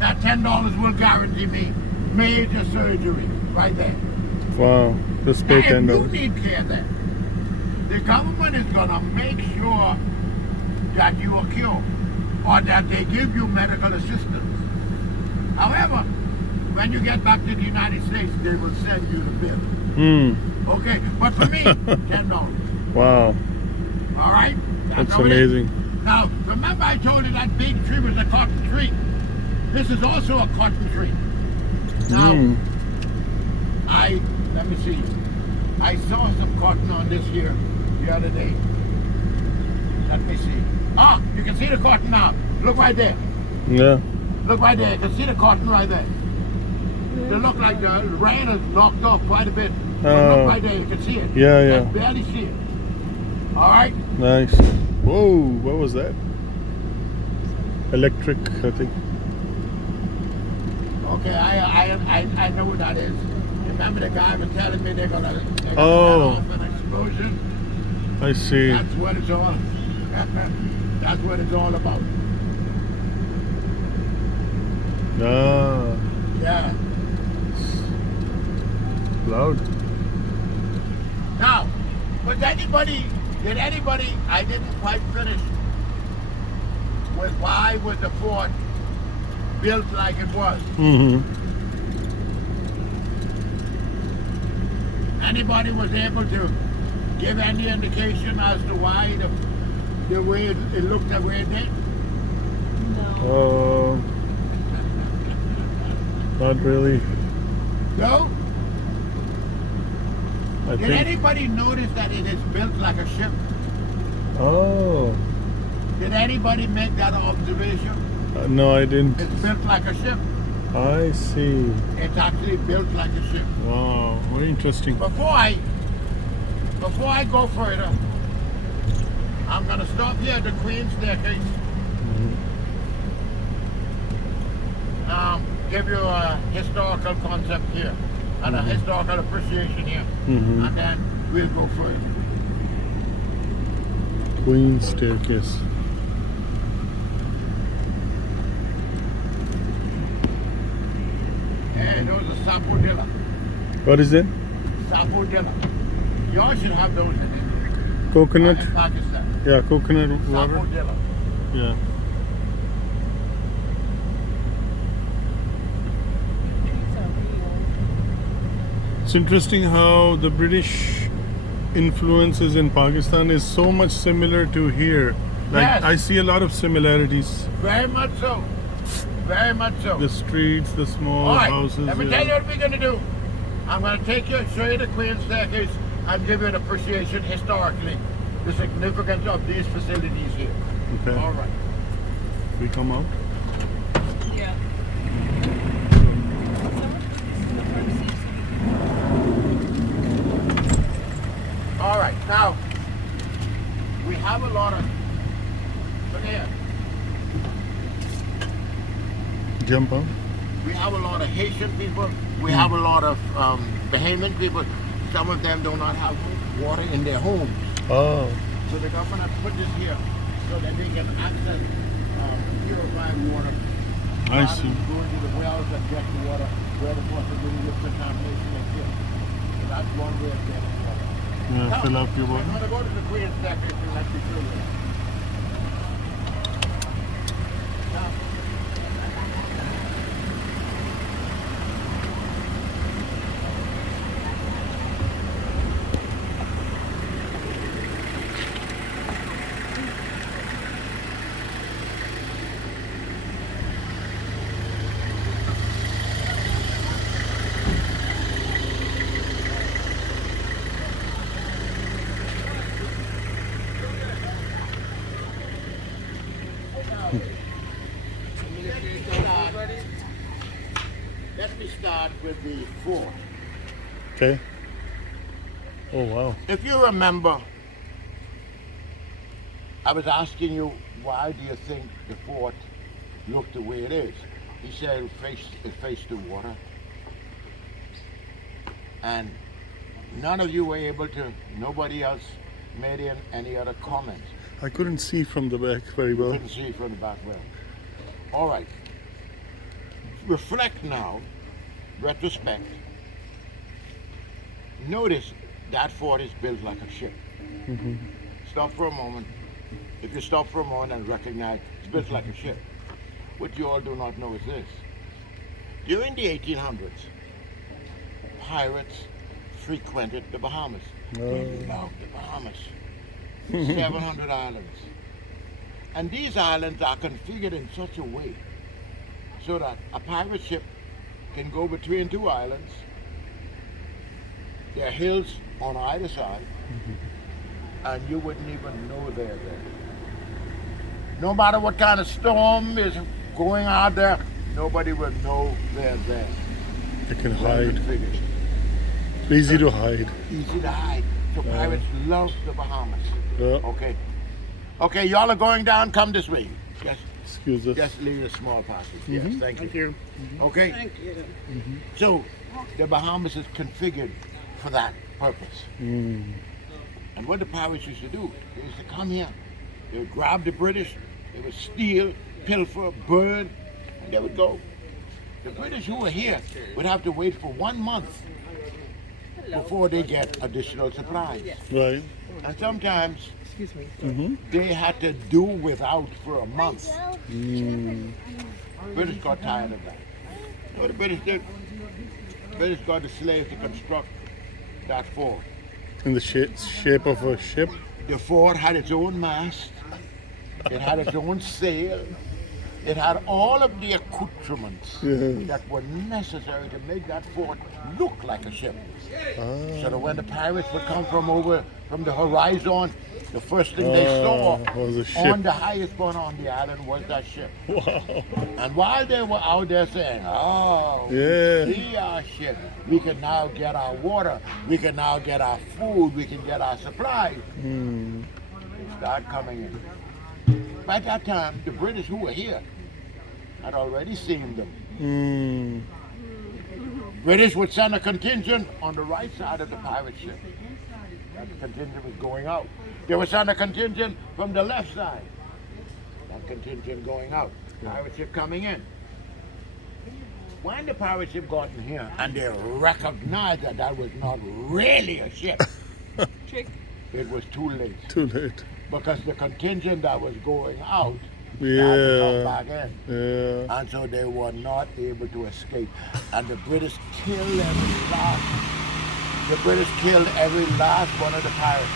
that $10 will guarantee me major surgery right there. Wow. Just pay Now, if you $10. need care there, the government is gonna make sure that you are cured or that they give you medical assistance. However, when you get back to the United States, they will send you the bill. Okay, but for me, $10. Wow. All right? That's how it is. amazing. Now, remember I told you that big tree was a cotton tree. This is also a cotton tree. Now, let me see. I saw some cotton on this here the other day. Let me see. Ah, you can see the cotton now. Look right there. Yeah. Look right there. You can see the cotton right there. They look like the rain has knocked off quite a bit. But look right there. You can see it. Yeah, yeah. You can barely see it. All right? Nice. Whoa, what was that? Electric, I think. Okay, I know what that is. Remember the guy was telling me they're gonna let Oh. off an explosion? I see. That's what it's all. That's what it's all about. Ah, Yeah. loud. Now, did anybody, I didn't quite finish with why was the fort built like it was. Anybody was able to give any indication as to why the way it looked the way it did? Oh, not really. No? I Did think. anybody notice that it is built like a ship? Oh, Did anybody make that observation? no, I didn't. It's built like a ship. I see. It's actually built like a ship. Wow, very interesting. Before I go further, I'm gonna stop here at the Queen's Staircase. Give you a historical concept here and a historical appreciation here, and then we'll go further. Queen's Staircase. Hey, those are sapodilla. What is it? Sapodilla. Y'all should have those in Coconut? Pakistan. Yeah, coconut water. Sapodilla. Yeah. It's interesting how the British influences in Pakistan is so much similar to here. Like Yes. I see a lot of similarities. Very much so. Very much so. The streets, the small All right, houses. let me tell you what we're going to do. I'm going to take you, show you the Queen's Staircase, and give you an appreciation historically, the significance of these facilities here. Okay. All right. We come out. Yeah. All right. Now, we have a lot of, look here, Jump out. we have a lot of Haitian people. We have a lot of Bahamian people. Some of them do not have water in their homes. Oh. So the government has put this here so that they can access purified water. I rather see. than going to the wells and get the water where the possibility of contamination exists. So that's one way of getting water. Yeah, Now, fill up your we're water. going to go to the Queen's Staircase and let you show you. Now, let me start with the fort. Okay. Oh wow. If you remember, I was asking you, why do you think the fort looked the way it is? He said it faced the water. And none of you were able to, nobody else made any other comments. I couldn't see from the back very well. Couldn't see from the back well. All right. reflect now, retrospect, notice that fort is built like a ship. Stop for a moment. If you stop for a moment and recognize it's built like a ship, what you all do not know is this. During the 1800s, pirates frequented the Bahamas. They loved the Bahamas. 700 islands. And these islands are configured in such a way so that a pirate ship can go between two islands. There are hills on either side, and you wouldn't even know they're there. No matter what kind of storm is going out there, nobody will know they're there. They can Well hide. configured. Easy to hide. Easy to hide. So pirates love the Bahamas. Yeah. Okay. Okay, y'all are going down. Come this way. Yes. Excuse us. Just leave a small passage. Yes, thank you. Thank you. Okay. Thank you. So the Bahamas is configured for that purpose. Mm. And what the pirates used to do, they used to come here. They would grab the British. They would steal, pilfer, burn, and they would go. The British who were here would have to wait for 1 month before they get additional supplies. Right. And sometimes Excuse me. they had to do without for a month. Mm. British got tired of that. You know what the British did? British got the slaves to construct that fort. In the shape of a ship. The fort had its own mast. It had its own sail. It had all of the accoutrements that were necessary to make that fort look like a ship. So that when the pirates would come from the horizon, the first thing they saw was a ship. on the highest point on the island was that ship. Wow. And while they were out there saying, "Oh, Yeah. we see our ship. We can now get our water. We can now get our food. We can get our supplies," they start coming in. By that time, the British who were here had already seen them. Mm. British would send a contingent on the right side of the pirate ship. That contingent was going out. They would send a contingent from the left side. That contingent going out. Pirate ship coming in. When the pirate ship got in here and they recognized that that was not really a ship, it was too late. Too late. Because the contingent that was going out had to come Yeah. back in. Yeah. And so they were not able to escape. And the British killed every last one of the pirates.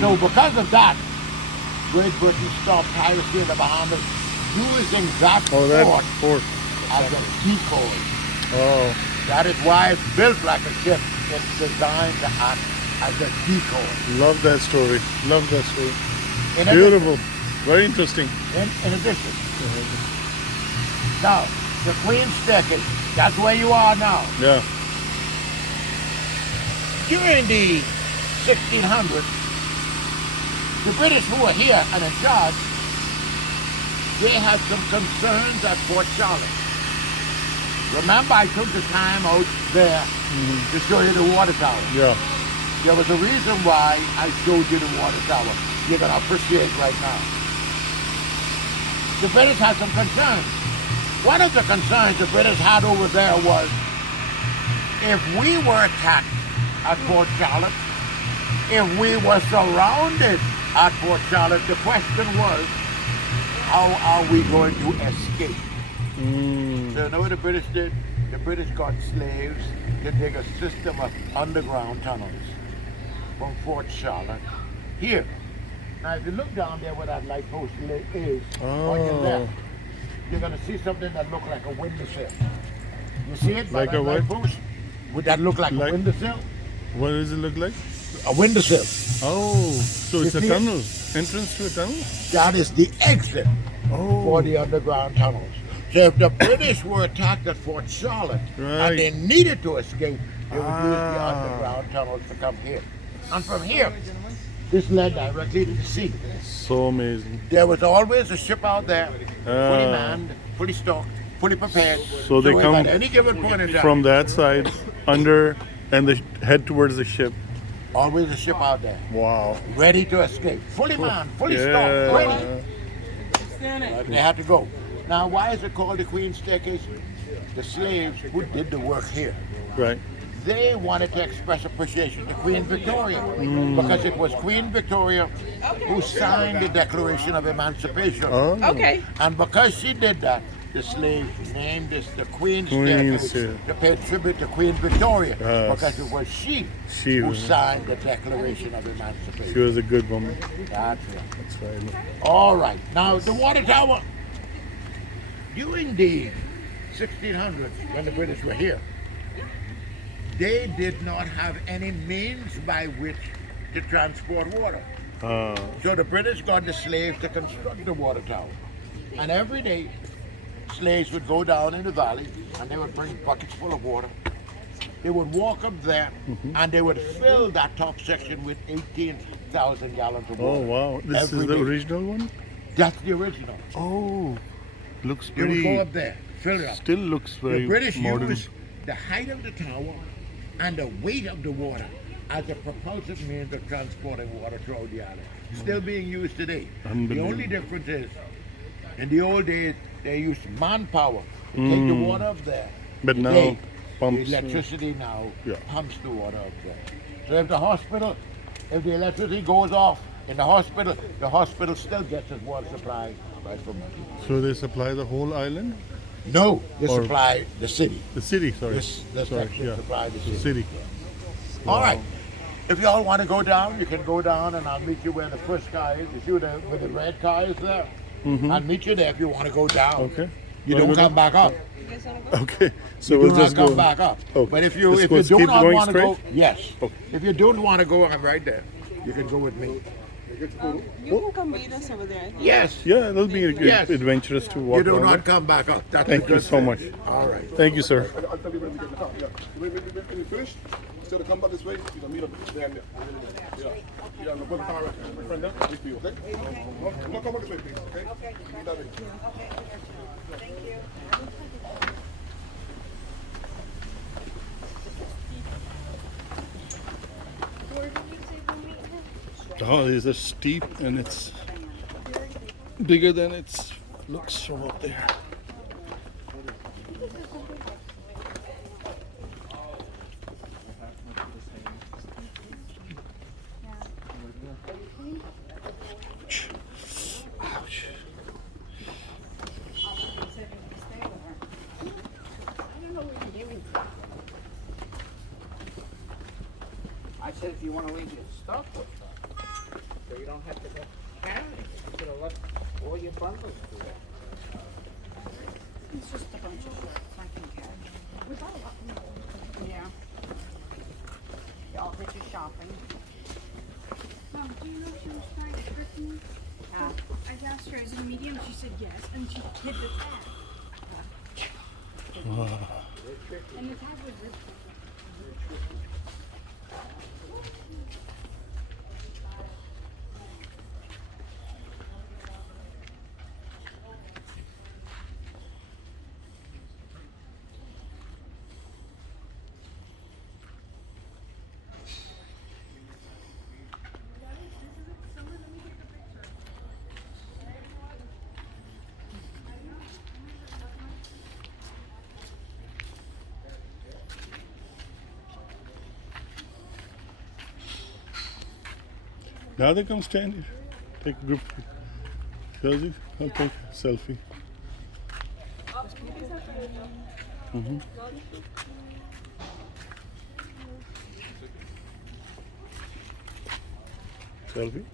So because of that, Great Britain stopped piracy in the Bahamas using that Oh, that fort fort. as a decoy. Oh. That is why it's built like a ship. It's designed to act as a decoy. Love that story. Love that story. In Beautiful. Very interesting. In addition, now, the Queen's Staircase, that's where you are now. Yeah. During the 1600s, the British who were here and in charge, they had some concerns at Fort Charlotte. Remember, I took the time out there to show you the water tower. Yeah. There was a reason why I showed you the water tower. You're going to appreciate right now. The British had some concerns. One of the concerns the British had over there was if we were attacked at Fort Charlotte, if we were surrounded at Fort Charlotte, the question was, how are we going to escape? So you know what the British did? The British got slaves to dig a system of underground tunnels from Fort Charlotte here. Now if you look down there where that light post is, on your left, you're going to see something that looks like a windowsill. You see it? Like by that a what? light post? Would that look like a windowsill? What does it look like? A windowsill. Oh, so it's You a see it? tunnel. Entrance to a tunnel? That is the exit for the underground tunnels. So if the British were attacked at Fort Charlotte and they needed to escape, they would use the underground tunnels to come here. And from here, this led directly to the sea. So amazing. There was always a ship out there, fully manned, fully stocked, fully prepared. So they if come at any given point in time, from that side under and they head towards the ship. always a ship out there, Wow. ready to escape, fully manned, fully stocked, ready. But they had to go. Now, why is it called the Queen's Staircase? The slaves who did the work here, Right. they wanted to express appreciation to Queen Victoria because it was Queen Victoria who signed the Declaration of Emancipation. Oh. Okay. And because she did that, the slaves named this the Queen's Queen's Staircase Staircase. to pay tribute to Queen Victoria Yes. because it was she She who was- signed the Declaration of Emancipation. She was a good woman. That's it. That's right. All right. Now, the water tower, during the 1600s, when the British were here, they did not have any means by which to transport water. Ah. So the British got the slaves to construct the water tower. And every day, slaves would go down in the valley and they would bring buckets full of water. They would walk up there and they would fill that top section with 18,000 gallons of Oh water. wow. This Every is the day. original one? That's the original. Oh. Looks They would go pretty. up there, fill it up. Still looks very The British modern. used the height of the tower and the weight of the water as a propulsive means of transporting water throughout the island. Still being used today. The Unbelievable. only difference is, in the old days, they used manpower to take the water up there. But now Today, pumps. the electricity now Yeah. pumps the water up there. So if the hospital, if the electricity goes off in the hospital still gets its water supply right from it. So they supply the whole island? No, they Or- supply the city. The city, sorry. This sorry, section yeah. supply the The city. city. All right. If y'all want to go down, you can go down and I'll meet you where the first car is. You see where the red car is there? I'll meet you there if you want to go down. Okay. You Wanna don't go come back up. Okay. So You we'll do not just come go. back up. Okay. But if you Just do keep not going want to go, straight? yes. Okay. If you don't want to go, I'm right there. You can go with me. You can come meet us over there. Yes. Yeah, that'll be Yes. adventurous to walk You do around not it. come back up. That's Thank a you good so thing. much. All right. Thank you, sir. I'll tell you when we get the top. Yeah. When you finish, instead of come back this way, you can meet up there and there. Yeah. Yeah, I'm going to car right my friend there. Wait for you, okay? I'm not coming this way, please, okay? Okay. Meet that way. Oh, these are steep and it's bigger than it looks from up there. Ouch. I said if you want to leave your stuff with her, so you don't have to go carrying it. You could have left all your bundles there. It's just a bunch of shirts I can catch. We got a lot more. Yeah. Y'all did your shopping. Mom, do you know if she was trying to trick me? I asked her, is it a medium? She said yes, and she hid the tag. And the tag was ripped. Now they come stand here. Take a group. Shows I'll take a selfie. Selfie?